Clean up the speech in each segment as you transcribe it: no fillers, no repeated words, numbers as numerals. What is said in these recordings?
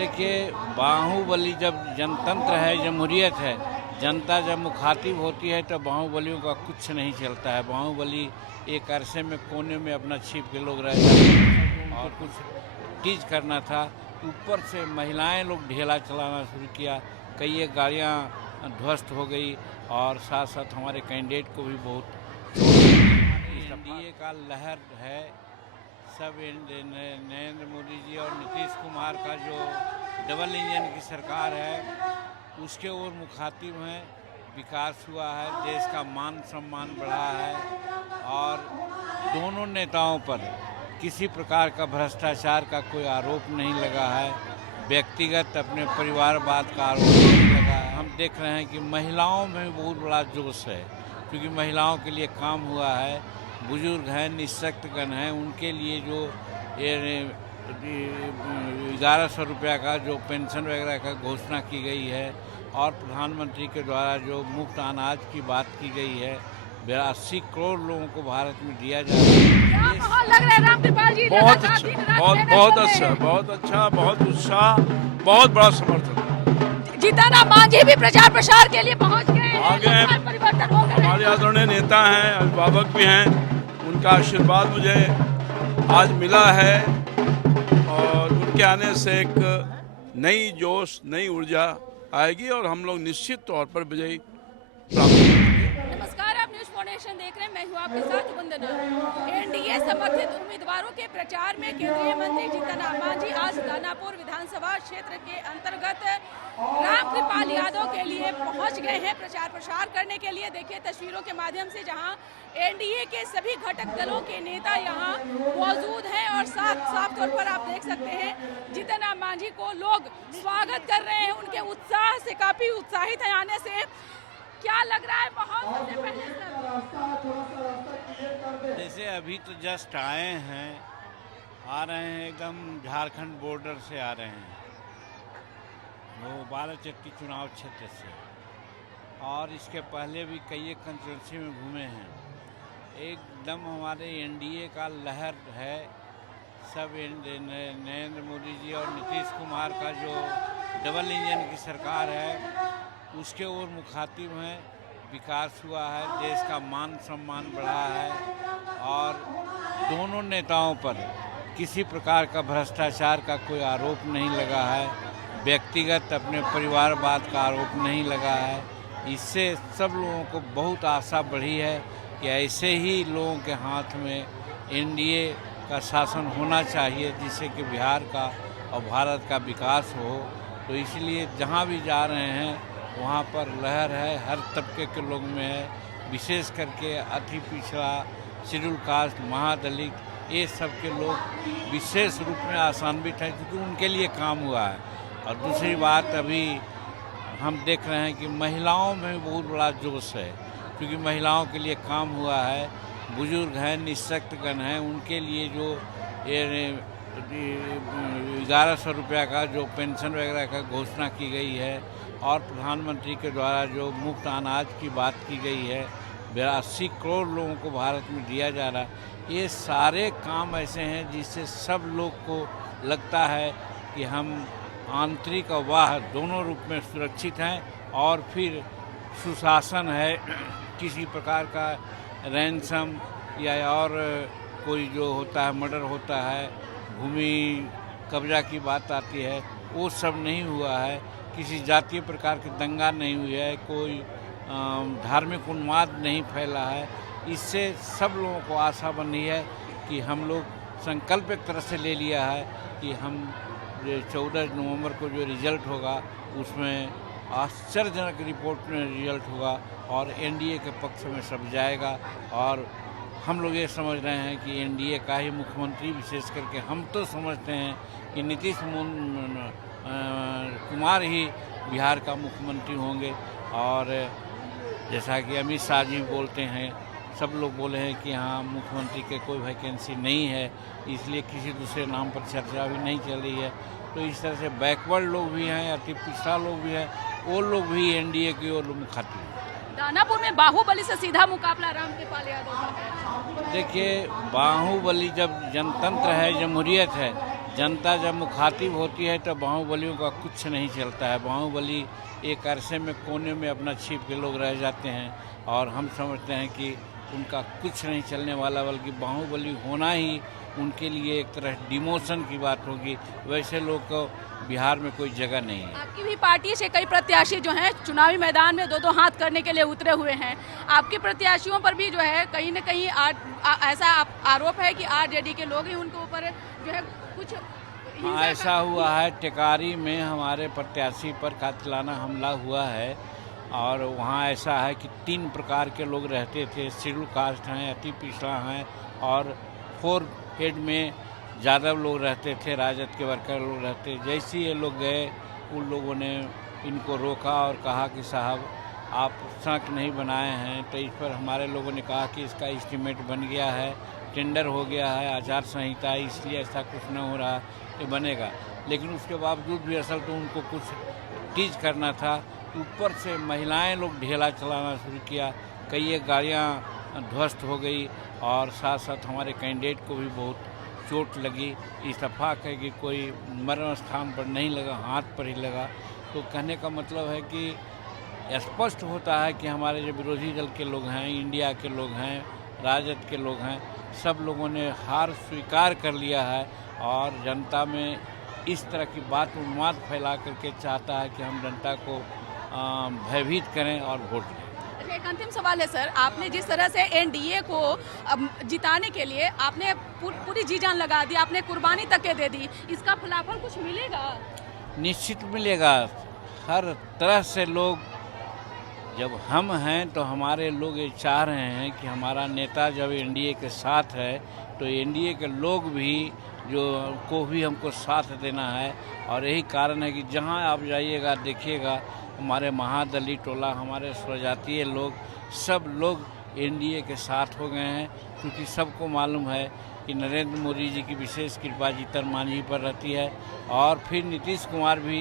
देखिए, बाहुबली जब जनतंत्र है, जमहूरियत है, जनता जब मुखातिब होती है तो बाहुबलियों का कुछ नहीं चलता है। बाहुबली एक अरसे में कोने में अपना छिप के लोग रह जाते हैं और कुछ टीज करना था। ऊपर से महिलाएं लोग ढेला चलाना शुरू किया, कई एक गाड़ियाँ ध्वस्त हो गई और साथ साथ हमारे कैंडिडेट को भी बहुत एनडीए का लहर है। सब नरेंद्र मोदी जी और नीतीश कुमार का जो डबल इंजन की सरकार है उसके ओर मुखातिब हैं। विकास हुआ है, देश का मान सम्मान बढ़ा है और दोनों नेताओं पर किसी प्रकार का भ्रष्टाचार का कोई आरोप नहीं लगा है। व्यक्तिगत अपने परिवारवाद का आरोप नहीं लगा है। हम देख रहे हैं कि महिलाओं में भी बहुत बड़ा जोश है, क्योंकि महिलाओं के लिए काम हुआ है। बुजुर्ग हैं, निःशक्तगण हैं, उनके लिए जो 1100 रुपया का जो पेंशन वगैरह का घोषणा की गई है और प्रधानमंत्री के द्वारा जो मुफ्त अनाज की बात की गई है, 82 करोड़ लोगों को भारत में दिया जा रहा है। माहौल लग रहा है रामकृपाल जी? बहुत अच्छा, बहुत उत्साह, बहुत बड़ा समर्थन। जीतन राम मांझी भी प्रचार प्रसार के लिए पहुंच गए हैं। आ गए। परिवर्तन हो गए। हमारे आदरणीय नेता हैं, अभिभावक भी हैं, उनका आशीर्वाद मुझे आज मिला है और उनके आने से एक नई जोश, नई ऊर्जा आएगी और हम लोग निश्चित तौर पर विजयी प्राप्त करेंगे। नमस्कार, आप न्यूज फाउंडेशन देख रहे हैं। मैं हूं आपके साथ वंदना। एनडीए समर्थित उम्मीदवारों के प्रचार में केंद्रीय मंत्री जीतन राम मांझी आज दानापुर विधानसभा क्षेत्र के अंतर्गत रामकृपाल यादव के लिए पहुंच गए हैं प्रचार प्रसार करने के लिए। देखिए तस्वीरों के माध्यम से जहां एनडीए के सभी घटक दलों के नेता यहां मौजूद हैं और साफ तौर पर आप देख सकते हैं जीतन राम मांझी को लोग स्वागत कर रहे हैं। उनके उत्साह से काफी उत्साहित है आने से। क्या लग रहा है माहौल सबसे पहले सर? जैसे अभी तो जस्ट आए हैं, आ रहे हैं एकदम झारखंड बॉर्डर से आ रहे हैं, वो बाराचट्टी चुनाव क्षेत्र से, और इसके पहले भी कई एक कंस्टिट्यूंसी में घूमे हैं। एकदम हमारे एनडीए का लहर है। सब नरेंद्र मोदी जी और नीतीश कुमार का जो डबल इंजन की सरकार है उसके ओर मुखातिब हैं। विकास हुआ है, देश का मान सम्मान बढ़ा है और दोनों नेताओं पर किसी प्रकार का भ्रष्टाचार का कोई आरोप नहीं लगा है। व्यक्तिगत अपने परिवारवाद का आरोप नहीं लगा है। इससे सब लोगों को बहुत आशा बढ़ी है कि ऐसे ही लोगों के हाथ में एनडीए का शासन होना चाहिए, जिससे कि बिहार का और भारत का विकास हो। तो इसलिए जहाँ भी जा रहे हैं वहाँ पर लहर है, हर तबके के लोग में है, विशेष करके अति पिछड़ा, शेड्यूल कास्ट, महादलित, ये सब के लोग विशेष रूप में आशान्वित हैं क्योंकि उनके लिए काम हुआ है। और दूसरी बात, अभी हम देख रहे हैं कि महिलाओं में भी बहुत बड़ा जोश है, क्योंकि महिलाओं के लिए काम हुआ है। बुजुर्ग हैं, निःशक्तगण हैं, उनके लिए जो 1100 रुपया का जो पेंशन वगैरह का घोषणा की गई है और प्रधानमंत्री के द्वारा जो मुफ्त अनाज की बात की गई है, 82 करोड़ लोगों को भारत में दिया जा रहा है। ये सारे काम ऐसे हैं जिससे सब लोग को लगता है कि हम आंतरिक और बाह्य दोनों रूप में सुरक्षित हैं और फिर सुशासन है। किसी प्रकार का रैंसम या और कोई जो होता है, मर्डर होता है, भूमि कब्जा की बात आती है, वो सब नहीं हुआ है। किसी जातीय प्रकार की दंगा नहीं हुई है, कोई धार्मिक उन्माद नहीं फैला है। इससे सब लोगों को आशा बनी है कि हम लोग संकल्प एक तरह से ले लिया है कि हम 14 नवंबर को जो रिजल्ट होगा उसमें आश्चर्यजनक रिपोर्ट में रिजल्ट होगा और एनडीए के पक्ष में सब जाएगा। और हम लोग ये समझ रहे हैं कि एनडीए का ही मुख्यमंत्री, विशेष करके हम तो समझते हैं कि नीतीश कुमार ही बिहार का मुख्यमंत्री होंगे। और जैसा कि अमित शाह जी बोलते हैं, सब लोग बोले हैं कि हाँ मुख्यमंत्री के कोई वैकेंसी नहीं है, इसलिए किसी दूसरे नाम पर चर्चा भी नहीं चल रही है। तो इस तरह से बैकवर्ड लोग भी हैं, अति पिछड़ा लोग भी हैं, वो लोग भी एनडीए की ओर मुखातिब हैं। दानापुर में बाहुबली से सीधा मुकाबला रामकृपाल यादव का है। देखिए, बाहुबली जब जनतंत्र है, जमहूरियत है, जनता जब मुखातिब होती है तो बाहुबलियों का कुछ नहीं चलता है। बाहुबली एक अरसे में कोने में अपना छिप के लोग रह जाते हैं और हम समझते हैं कि उनका कुछ नहीं चलने वाला, बल्कि बाहुबली होना ही उनके लिए एक तरह डिमोशन की बात होगी। वैसे लोग को बिहार में कोई जगह नहीं है। आपकी भी पार्टी से कई प्रत्याशी जो हैं चुनावी मैदान में दो हाथ करने के लिए उतरे हुए हैं। आपके प्रत्याशियों पर भी जो है कहीं न कहीं ऐसा आरोप है कि आरजेडी के लोग ही उनके ऊपर जो है कुछ हाँ, ऐसा हुआ है। टिकारी में हमारे प्रत्याशी पर कातिलाना हमला हुआ है और वहाँ ऐसा है कि 3 प्रकार के लोग रहते थे। शेड्यूल कास्ट हैं, अति पिछड़ा हैं और 4 हेड में यादव लोग रहते थे, राजद के वर्कर लोग रहते। जैसे ही ये लोग गए उन लोगों ने इनको रोका और कहा कि साहब आप सड़क नहीं बनाए हैं। तो इस पर हमारे लोगों ने कहा कि इसका एस्टीमेट बन गया है, टेंडर हो गया है, आचार संहिता, इसलिए ऐसा कुछ न हो रहा ये बनेगा। लेकिन उसके बावजूद भी असल तो उनको कुछ टीज करना था। ऊपर से महिलाएं लोग ढेला चलाना शुरू किया, कई एक गाड़ियाँ ध्वस्त हो गई और साथ साथ हमारे कैंडिडेट को भी बहुत चोट लगी। इत्तेफाक है कि कोई मरण स्थान पर नहीं लगा, हाथ पर ही लगा। तो कहने का मतलब है कि स्पष्ट होता है कि हमारे जो विरोधी दल के लोग हैं, इंडिया के लोग हैं, राजद के लोग हैं, सब लोगों ने हार स्वीकार कर लिया है और जनता में इस तरह की बात उन्माद फैला करके चाहता है कि हम जनता को भयभीत करें और वोट दें। एक अंतिम सवाल है सर, आपने जिस तरह से एनडीए को जिताने के लिए आपने पूरी जी जान लगा दी, आपने कुर्बानी तक के दे दी, इसका फलाफल कुछ मिलेगा? निश्चित मिलेगा। हर तरह से लोग, जब हम हैं तो हमारे लोग ये चाह रहे हैं कि हमारा नेता जब एनडीए के साथ है तो एनडीए के लोग भी को भी हमको साथ देना है। और यही कारण है कि जहां आप जाइएगा देखिएगा हमारे महादलित टोला, हमारे स्वजातीय लोग, सब लोग एनडीए के साथ हो गए हैं। क्योंकि सबको मालूम है कि नरेंद्र मोदी जी की विशेष कृपा जीतन मांझी पर रहती है और फिर नीतीश कुमार भी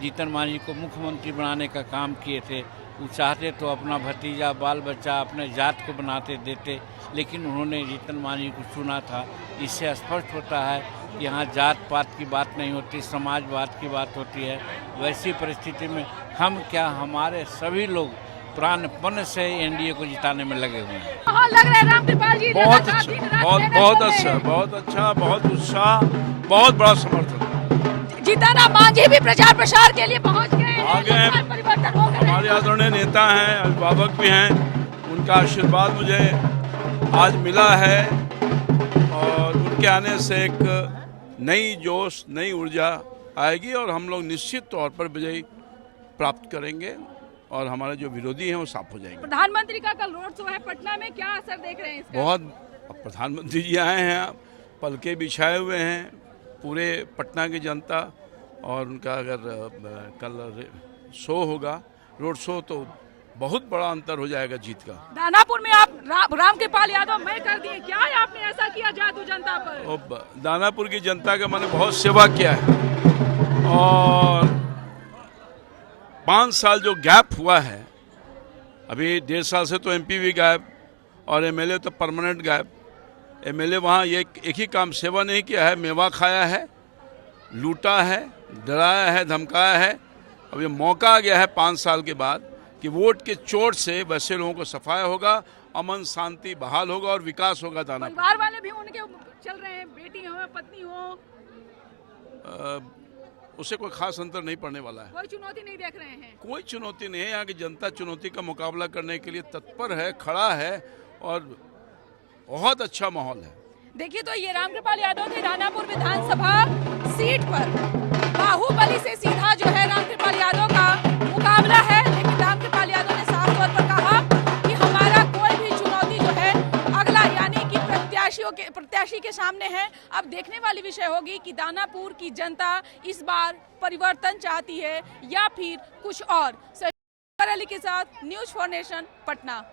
जीतन मांझी को मुख्यमंत्री बनाने का काम किए थे। वो चाहते तो अपना भतीजा बाल बच्चा अपने जात को बनाते देते, लेकिन उन्होंने जीतन मांझी को चुना था। इससे स्पष्ट होता है कि यहाँ जात पात की बात नहीं होती, समाजवाद की बात होती है। वैसी परिस्थिति में हम क्या, हमारे सभी लोग प्राणपण से एनडीए को जिताने में लगे हुए हैं। लग रहा है रामकृपाल जी बहुत अच्छा, बहुत अच्छा, बहुत उत्साह, बहुत बड़ा समर्थन। जीतन मांझी भी प्रचार प्रसार के लिए पहुंच गए हैं, आ गए हैं। परिवर्तन हो गए। हमारे आदरणीय नेता हैं, अभिभावक भी हैं, उनका आशीर्वाद मुझे आज मिला है और उनके आने से एक नई जोश, नई ऊर्जा आएगी और हम लोग निश्चित तौर पर विजय प्राप्त करेंगे और हमारे जो विरोधी हैं वो साफ हो जाएंगे। प्रधानमंत्री का कल रोड शो है पटना में, क्या असर देख रहे हैं इसका? बहुत, प्रधानमंत्री जी आए हैं, पलके बिछाए हुए हैं पूरे पटना की जनता। और उनका अगर कल शो होगा, रोड शो, तो बहुत बड़ा अंतर हो जाएगा जीत का। दानापुर में आप रामकृपाल यादव मैं कर दिए, क्या है आपने ऐसा किया जादू जनता पर? दानापुर की जनता का मैंने बहुत सेवा किया है और 5 साल जो गैप हुआ है, अभी 1.5 साल से तो एमपी भी गायब और एमएलए तो परमानेंट गायब। एमएलए वहाँ ये एक ही काम, सेवा नहीं किया है, मेवा खाया है, लूटा है, डराया है, धमकाया है। अब ये मौका आ गया है 5 साल के बाद कि वोट के चोट से वैसे लोगों को सफाया होगा, अमन शांति बहाल होगा और विकास होगा। दानापुर परिवार वाले भी उनके चल रहे हैं, बेटी हो पत्नी हो, उससे कोई खास अंतर नहीं पड़ने वाला है। कोई चुनौती नहीं देख रहे हैं? कोई चुनौती नहीं है। यहाँ की जनता चुनौती का मुकाबला करने के लिए तत्पर है, खड़ा है और बहुत अच्छा माहौल है। देखिए तो ये रामकृपाल यादव के दानापुर विधानसभा सीट पर बाहुबली से सीधा जो है रामकृपाल यादव का मुकाबला है। लेकिन रामकृपाल यादव ने साफ तौर पर कहा कि हमारा कोई भी चुनौती जो है अगला यानी कि प्रत्याशी के सामने है। अब देखने वाली विषय होगी कि दानापुर की जनता इस बार परिवर्तन चाहती है या फिर कुछ और। अली के साथ न्यूज़ फॉर नेशन, पटना।